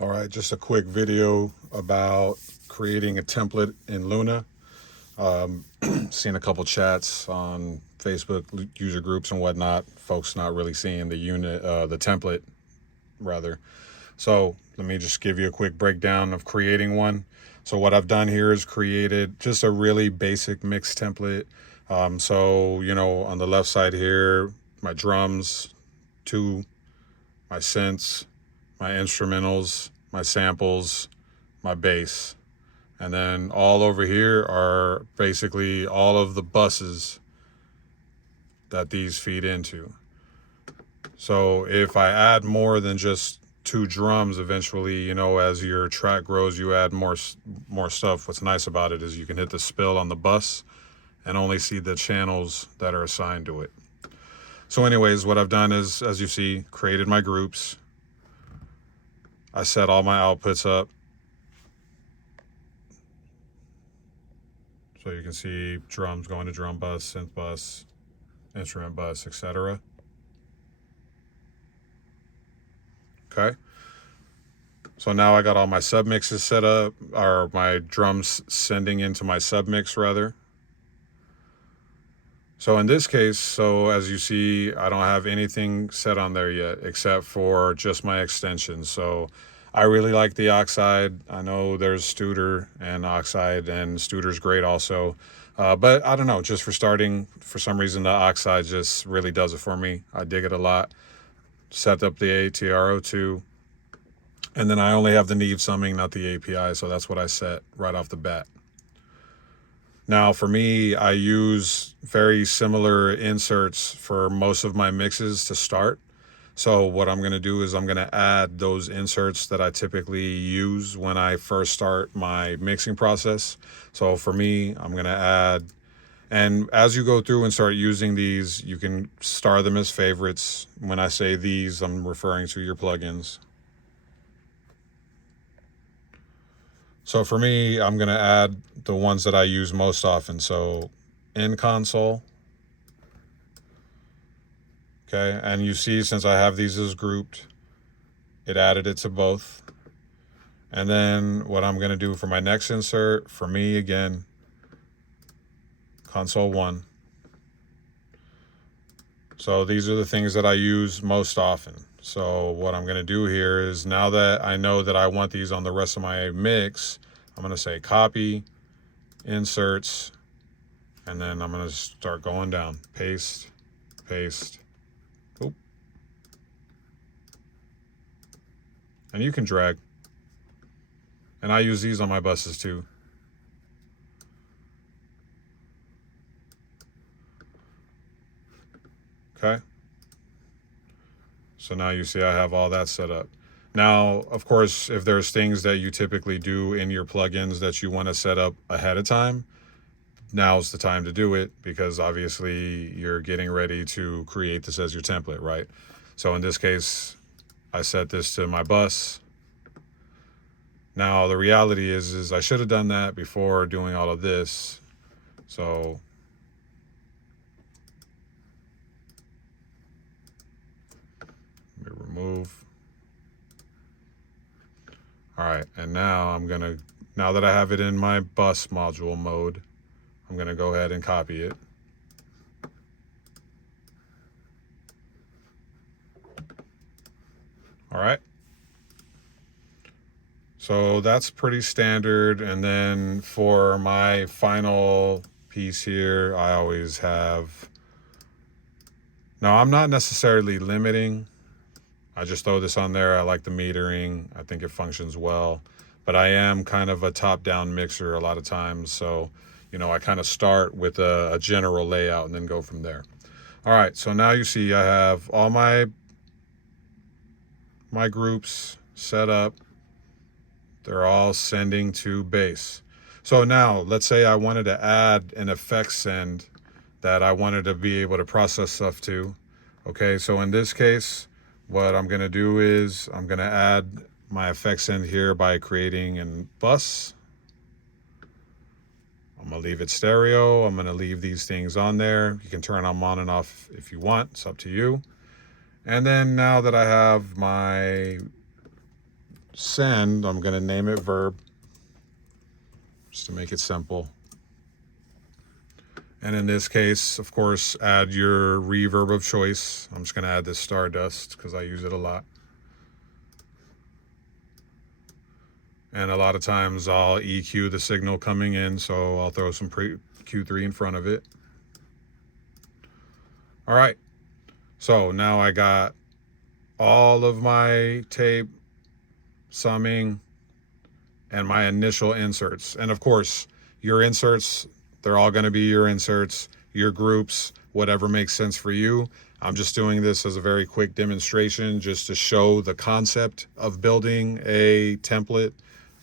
All right, just a quick video about creating a template in Luna. Seen a couple chats on Facebook user groups and whatnot. Folks not really seeing the template rather. So let me just give you a quick breakdown of creating one. So what I've done here is created just a really basic mix template. So on the left side here, my drums, two, my synths, my instrumentals, my samples, my bass. And then all over here are basically all of the buses that these feed into. So if I add more than just two drums eventually, as your track grows, you add more stuff. What's nice about it is you can hit the spill on the bus and only see the channels that are assigned to it. So anyways, what I've done is, as you see, created my groups. I set all my outputs up. So you can see drums going to drum bus, synth bus, instrument bus, etc. Okay. So now I got all my submixes set up, or my drums sending into my submix rather. So in this case, as you see, I don't have anything set on there yet except for just my extensions. So I really like the Oxide. I know there's Studer and Oxide, and Studer's great also. But I don't know, just for starting, for some reason, the Oxide just really does it for me. I dig it a lot. Set up the ATR02. And then I only have the Neve summing, not the API. So that's what I set right off the bat. Now, for me, I use very similar inserts for most of my mixes to start. So what I'm going to do is I'm going to add those inserts that I typically use when I first start my mixing process. So for me, I'm going to add, and as you go through and start using these, you can star them as favorites. When I say these, I'm referring to your plugins. So for me, I'm going to add the ones that I use most often. So in console. Okay, and you see, since I have these as grouped, it added it to both. And then what I'm going to do for my next insert, for me again, console 1. So these are the things that I use most often. So what I'm going to do here is, now that I know that I want these on the rest of my mix, I'm going to say copy, inserts, and then I'm going to start going down. Paste, paste. Oop. And you can drag. And I use these on my buses too. Okay. So now you see I have all that set up. Now, of course, if there's things that you typically do in your plugins that you want to set up ahead of time, now's the time to do it, because obviously you're getting ready to create this as your template, right? So in this case, I set this to my bus. Now, the reality is I should have done that before doing all of this. So let me remove. All right, and now now that I have it in my bus module mode, I'm gonna go ahead and copy it. All right. So that's pretty standard. And then for my final piece here, I always have, now I'm not necessarily limiting. I just throw this on there. I like the metering. I think it functions well. But I am kind of a top-down mixer a lot of times. So, I kind of start with a general layout and then go from there. All right, so now you see I have all my groups set up. They're all sending to bass. So now, let's say I wanted to add an effect send that I wanted to be able to process stuff to. Okay, so in this case, what I'm going to do is I'm going to add my effect send here by creating a bus. I'm going to leave it stereo. I'm going to leave these things on there. You can turn them on and off if you want. It's up to you. And then now that I have my send, I'm going to name it verb just to make it simple. And in this case, of course, add your reverb of choice. I'm just going to add this Stardust because I use it a lot. And a lot of times I'll EQ the signal coming in, so I'll throw some Q3 in front of it. All right, so now I got all of my tape, summing, and my initial inserts. And of course, your inserts, they're all going to be your inserts, your groups, whatever makes sense for you. I'm just doing this as a very quick demonstration just to show the concept of building a template,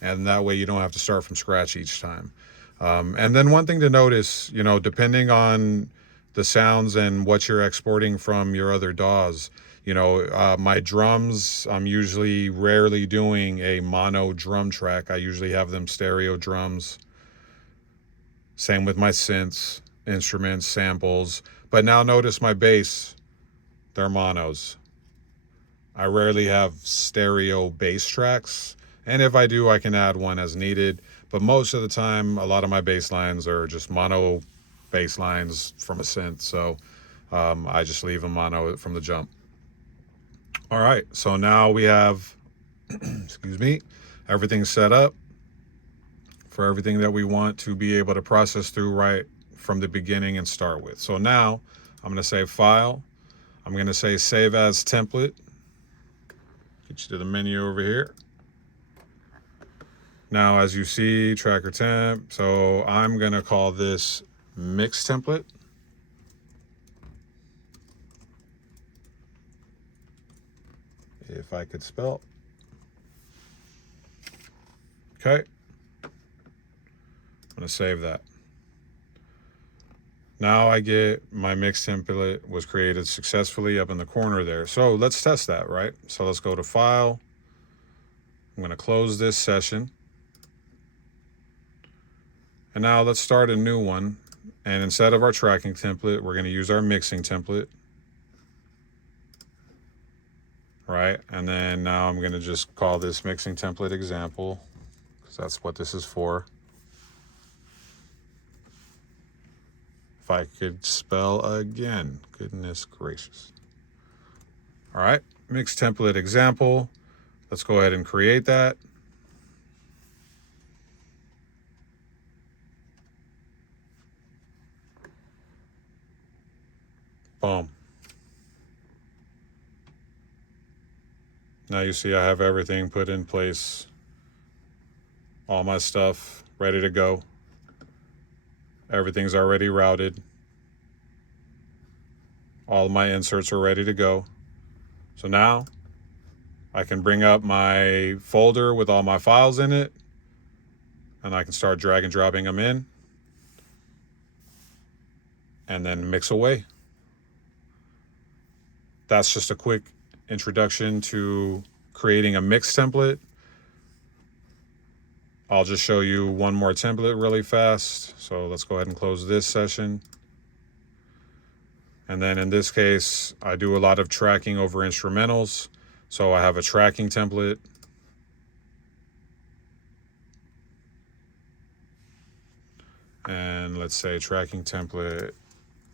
and that way you don't have to start from scratch each time. And then one thing to notice, you know, depending on the sounds and what you're exporting from your other DAWs, you know, my drums, I'm usually rarely doing a mono drum track. I usually have them stereo drums. Same with my synths, instruments, samples. But now notice my bass, they're monos. I rarely have stereo bass tracks. And if I do, I can add one as needed. But most of the time, a lot of my bass lines are just mono bass lines from a synth. So I just leave them mono from the jump. All right, so now we have, excuse me, everything set up for everything that we want to be able to process through right from the beginning and start with. So now I'm going to say File. I'm going to say Save as Template. Get you to the menu over here. Now, as you see, tracker temp. So I'm going to call this Mix Template. If I could spell. Okay. I'm going to save that. Now I get my mix template was created successfully up in the corner there. So let's test that, right? So let's go to File. I'm going to close this session. And now let's start a new one. And instead of our tracking template, we're going to use our mixing template. Right? And then now I'm going to just call this mixing template example, because that's what this is for. If I could spell again, goodness gracious. All right, mix template example. Let's go ahead and create that. Boom. Now you see I have everything put in place. All my stuff ready to go. Everything's already routed. All of my inserts are ready to go. So now I can bring up my folder with all my files in it, and I can start drag and dropping them in and then mix away. That's just a quick introduction to creating a mix template. I'll just show you one more template really fast. So let's go ahead and close this session. And then in this case, I do a lot of tracking over instrumentals. So I have a tracking template. And let's say tracking template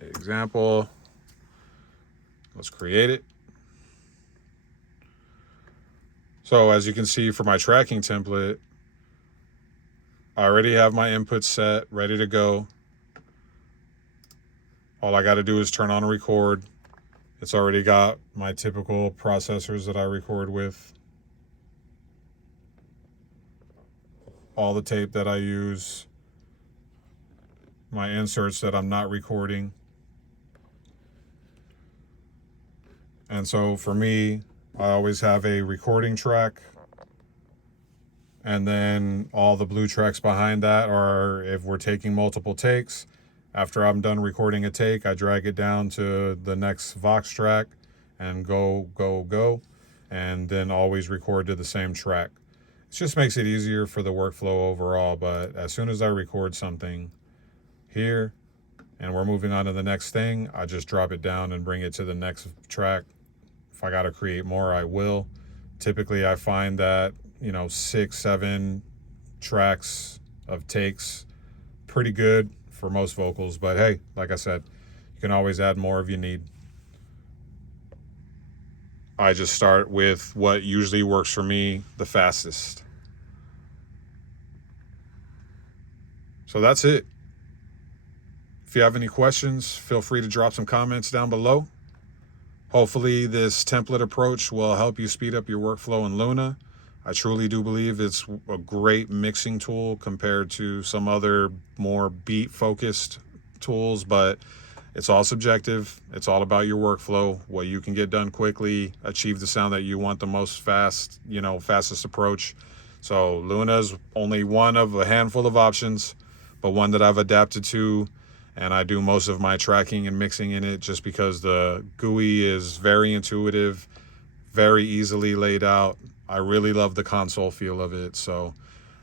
example. Let's create it. So as you can see for my tracking template, I already have my input set, ready to go. All I got to do is turn on record. It's already got my typical processors that I record with. All the tape that I use. My inserts that I'm not recording. And so for me, I always have a recording track. And then all the blue tracks behind that are if we're taking multiple takes. After I'm done recording a take, I drag it down to the next Vox track and go, and then always record to the same track. It just makes it easier for the workflow overall, but as soon as I record something here and we're moving on to the next thing, I just drop it down and bring it to the next track. If I got to create more, I will. Typically, I find that 6, 7 tracks of takes. Pretty good for most vocals, but hey, like I said, you can always add more if you need. I just start with what usually works for me the fastest. So that's it. If you have any questions, feel free to drop some comments down below. Hopefully this template approach will help you speed up your workflow in Luna. I truly do believe it's a great mixing tool compared to some other more beat-focused tools, but it's all subjective. It's all about your workflow, what you can get done quickly, achieve the sound that you want the most fastest approach. So Luna's only one of a handful of options, but one that I've adapted to, and I do most of my tracking and mixing in it just because the GUI is very intuitive, very easily laid out. I really love the console feel of it. So,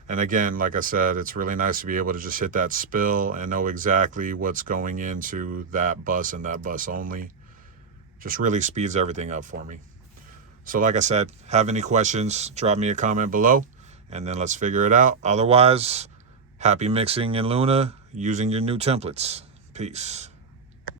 and again, like I said, it's really nice to be able to just hit that spill and know exactly what's going into that bus and that bus only. Just really speeds everything up for me. So like I said, have any questions, drop me a comment below, and then let's figure it out. Otherwise, happy mixing in Luna using your new templates. Peace.